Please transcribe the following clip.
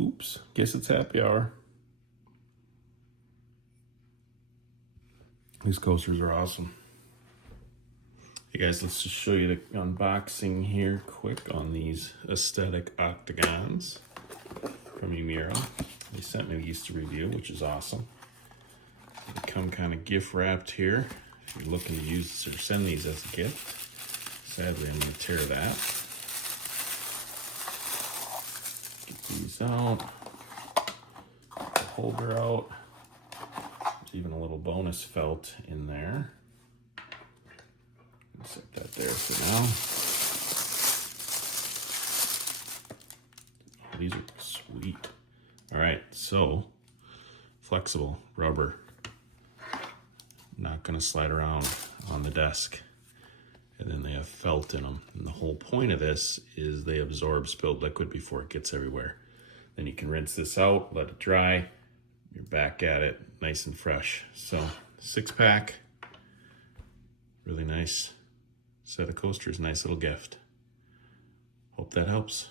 Oops, guess it's happy hour. These coasters are awesome. Hey guys, let's just show you the unboxing here quick on these aesthetic octagons from UMIRRO. They sent me these to review, which is awesome. They come kind of gift wrapped here. If you're looking to use or send these as a gift. Sadly, I'm going to tear that. Get these out. Get the holder out. There's even a little bonus felt in there. Set that there for now. These are sweet. All right, so flexible rubber. Not going to slide around on the desk. And then they have felt in them. And the whole point of this is they absorb spilled liquid before it gets everywhere. Then you can rinse this out, let it dry. You're back at it, nice and fresh. So 6-pack, really nice set of coasters, nice little gift. Hope that helps.